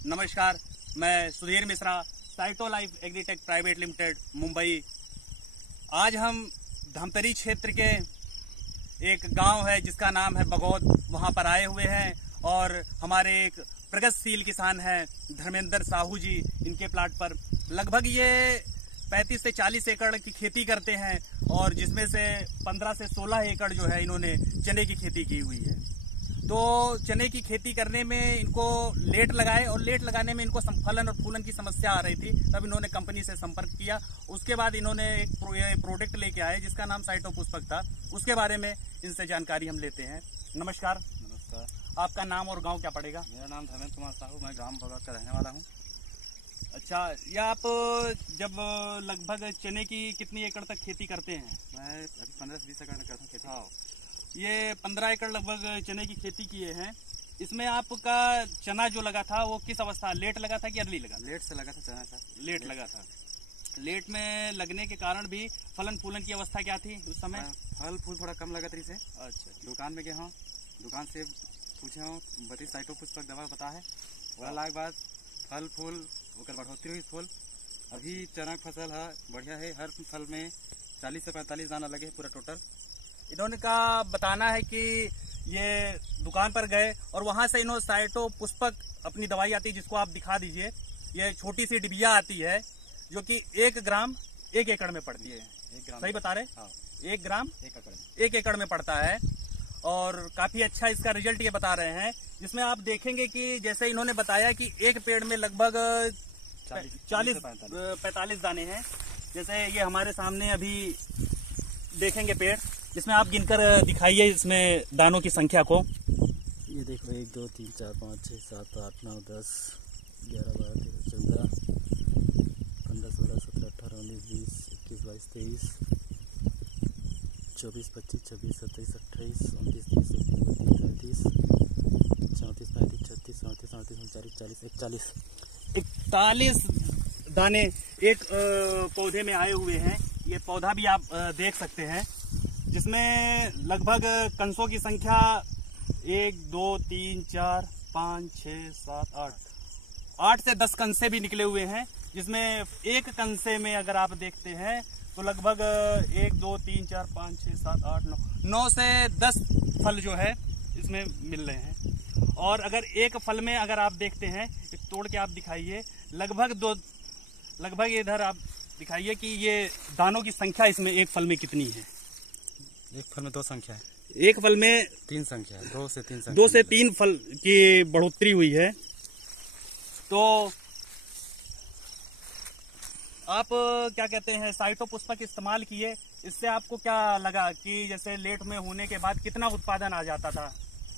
नमस्कार, मैं Sudhir Mishra, Cyto Life Agritech Private Limited, Mumbai. आज हम धमतरी क्षेत्र के एक गांव है जिसका नाम है बगौद, वहां पर आए हुए हैं और हमारे एक प्रगतिशील किसान हैं धर्मेंद्र साहू जी। इनके प्लाट पर लगभग ये 35 से 40 एकड़ की खेती करते हैं और जिसमें से 15 से 16 एकड़ जो है इन्होंने चने की खेती की हुई है। तो चने की खेती करने में इनको लेट लगाए और लेट लगाने में इनको फलन और फूलन की समस्या आ रही थी, तब इन्होंने कंपनी से संपर्क किया। उसके बाद इन्होंने एक प्रोडक्ट लेके आए जिसका नाम साइटो पुष्पक था। उसके बारे में इनसे जानकारी हम लेते हैं। नमस्कार। नमस्कार। आपका नाम और गांव क्या पड़ेगा? मेरा नाम धर्मेंद्र कुमार साहू, मैं ग्राम बगौद का रहने वाला हूँ। अच्छा, या आप जब लगभग चने की कितनी एकड़ तक खेती करते हैं? मैं अभी 15 से 20 एकड़ में करता हूँ खेती। हाँ, ये 15 एकड़ लगभग चने की खेती किए हैं। इसमें आपका चना जो लगा था वो किस अवस्था, लेट लगा था कि अर्ली लगा? लेट से लगा था चना सर। लेट लगा था। लेट में लगने के कारण भी फलन फूलन की अवस्था क्या थी उस समय? फल फूल थोड़ा कम लगा थी से। अच्छा, दुकान में गया हूँ, दुकान से पूछे हूँ, बती साइटो पुष्पक दवा बता है। वह लाए बाद फल फूल ओकर बढ़ोतरी हुई फूल। अभी चना की फसल है बढ़िया है, हर फल में 40 से 45 दाना लगे पूरा टोटल। इन्होंने का बताना है कि ये दुकान पर गए और वहां से इन्होंने साइटो पुष्पक अपनी दवाई आती है जिसको आप दिखा दीजिए। ये छोटी सी डिबिया आती है जो कि 1 ग्राम 1 एकड़ में पड़ती है। 1 ग्राम सही बता रहे? हाँ, 1 ग्राम 1 एकड़ में 1 एकड़ में पड़ता है और काफी अच्छा इसका रिजल्ट ये बता रहे हैं, जिसमें आप देखेंगे कि जैसे इन्होंने बताया कि एक पेड़ में लगभग 40-45 दाने हैं। जैसे ये हमारे सामने अभी देखेंगे पेड़, जिसमें आप गिनकर दिखाइए इसमें दानों की संख्या को। ये देखो 1 2 3 4 5 6 7 8 9 10 11 12 13 14 15 16 17 18 19 20 21 22 23 24 25 26 27 28 29 30 31 32 33 34 35 36 37 39 41 दाने एक पौधे में आए हुए हैं। ये पौधा भी आप देख सकते हैं, जिसमें लगभग कंसों की संख्या 1 2 3 4 5 6 7 8 से 10 कंसे भी निकले हुए हैं। जिसमें एक कंसे में अगर आप देखते हैं तो लगभग 1 2 3 4 5 6 7 8 9 से 10 फल जो है इसमें मिल रहे हैं। और अगर एक फल में अगर आप देखते हैं, तोड़ के आप दिखाइए, लगभग इधर आप दिखाइए कि ये दानों की संख्या इसमें एक फल में कितनी है। एक फल में 2 संख्या है, एक फल में 3 संख्या है, 2 से 3 संख्या, 2 से 3 फल की बढ़ोतरी हुई है। तो आप क्या कहते हैं, साइटो पुष्पक इस्तेमाल किए, इससे आपको क्या लगा कि जैसे लेट में होने के बाद कितना उत्पादन आ जाता था?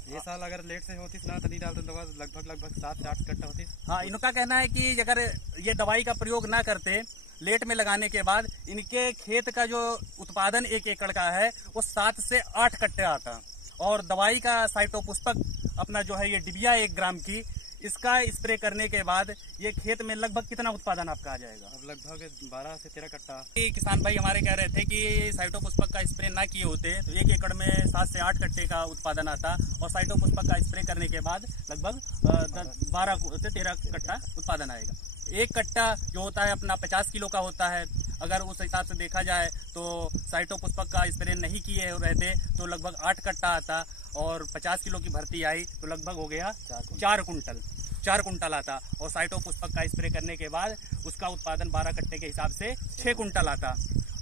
ये साल अगर लेट से होती ना तो नहीं डालते दवा, लगभग 7 से 8 कट्टा होती। हाँ, इनका कहना है कि अगर ये दवाई का प्रयोग ना करते लेट में लगाने के बाद, इनके खेत का जो उत्पादन 1 एकड़ का है वो 7 से 8 कट्टे आता। और दवाई का साइटो पुष्पक अपना जो है ये डिबिया 1 ग्राम की, इसका स्प्रे करने के बाद ये खेत में लगभग कितना उत्पादन आपका आ जाएगा? अब लगभग 12 से 13 कट्टा। किसान भाई हमारे कह रहे थे कि साइटो पुष्पक का स्प्रे ना किए होते तो 1 एकड़ में 7 से 8 कट्टे का उत्पादन आता, और साइटो पुष्पक का स्प्रे करने के बाद लगभग 12 से 13 कट्टा उत्पादन आएगा। 1 कट्टा जो होता है अपना 50 किलो का होता है। अगर उस हिसाब से देखा जाए तो साइटो पुष्पक का स्प्रे नहीं किए रहते तो लगभग 8 कट्टा आता, और 50 किलो की भर्ती आई तो लगभग हो गया 4 कुंटल आता। और साइटो पुष्पक का स्प्रे करने के बाद उसका उत्पादन 12 कट्टे के हिसाब से 6 कुंटल आता।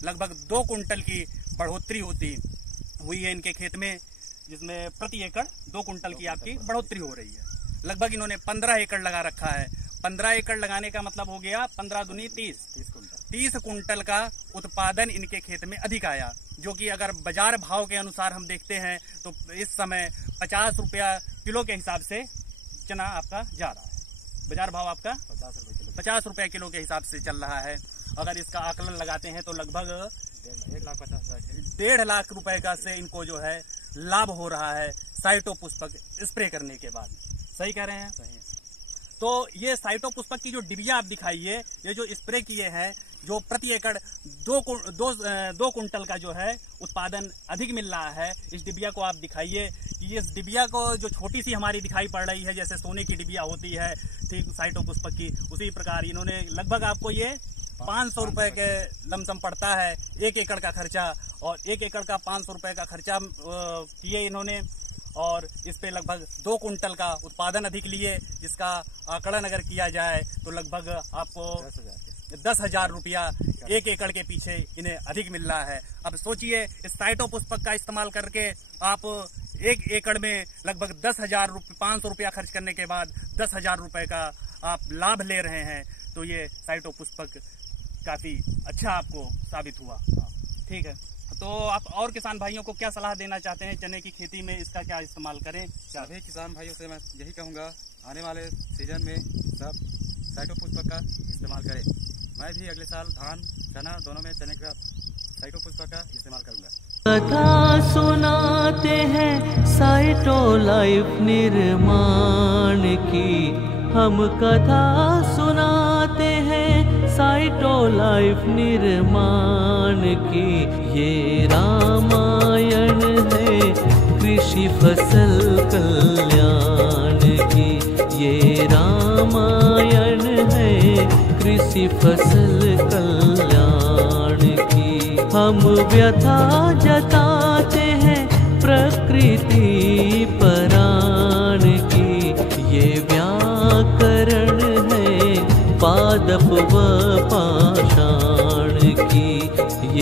लगभग 2 कुंटल की बढ़ोतरी हुई है इनके खेत में, जिसमें प्रति एकड़ 2 कुंटल की आपकी बढ़ोतरी हो रही है। लगभग इन्होंने 15 एकड़ लगा रखा है। 15 एकड़ लगाने का मतलब हो गया 15 दूनी 30 कुंटल का उत्पादन इनके खेत में अधिक आया, जो कि अगर बाजार भाव के अनुसार हम देखते हैं तो इस समय 50 रुपया किलो के हिसाब से चना आपका जा रहा है। बाजार भाव आपका 50 रुपया किलो के हिसाब से चल रहा है। अगर इसका आकलन लगाते हैं तो लगभग 1,50,000 लाख रुपए का से इनको जो है लाभ हो रहा है साइटो पुष्पक स्प्रे करने के बाद। सही कह रहे हैं? सही है। तो ये साइटो पुष्पक की जो डिबिया आप दिखाइए, ये जो स्प्रे किए हैं, जो प्रति एकड़ 2 कुंटल का जो है उत्पादन अधिक मिल रहा है, इस डिबिया को आप दिखाइए कि इस डिबिया को जो छोटी सी हमारी दिखाई पड़ रही है, जैसे सोने की डिबिया होती है ठीक साइटोपुष्पक की, उसी प्रकार इन्होंने लगभग आपको ये 500 रुपए के लमसम पड़ता है 1 एकड़ का खर्चा, और 1 एकड़ का 500 रुपए का खर्चा किए इन्होंने, और इस पे लगभग 2 कुंटल का उत्पादन अधिक लिए, जिसका आंकड़न अगर किया जाए तो लगभग आपको 10,000 रुपया 1 एकड़ के पीछे इन्हें अधिक मिल रहा है। अब सोचिए इस साइटोपुष्पक का इस्तेमाल करके आप 1 एकड़ में लगभग 10,000 रुपये 500 रुपया खर्च करने के बाद 10,000 रुपए का आप लाभ ले रहे हैं, तो ये साइटोपुष्पक काफी अच्छा आपको साबित हुआ। ठीक है, तो आप और किसान भाइयों को क्या सलाह देना चाहते हैं चने की खेती में, इसका क्या इस्तेमाल करें? सभी किसान भाइयों से मैं यही कहूँगा, आने वाले सीजन में सब साइटोपुष्पक का इस्तेमाल करें। मैं भी अगले साल धान चना दोनों में चने का साइटोपुष्पक का इस्तेमाल करूँगा। कथा सुनाते हैं साइटो लाइफ निर्माण की, हम कथा सुनाते हैं साइटो लाइफ निर्माण की। ये रामायण है कृषि फसल कल्याण की, ये रामायण है कृषि फसल कल्याण की। हम व्यथा जताते हैं प्रकृति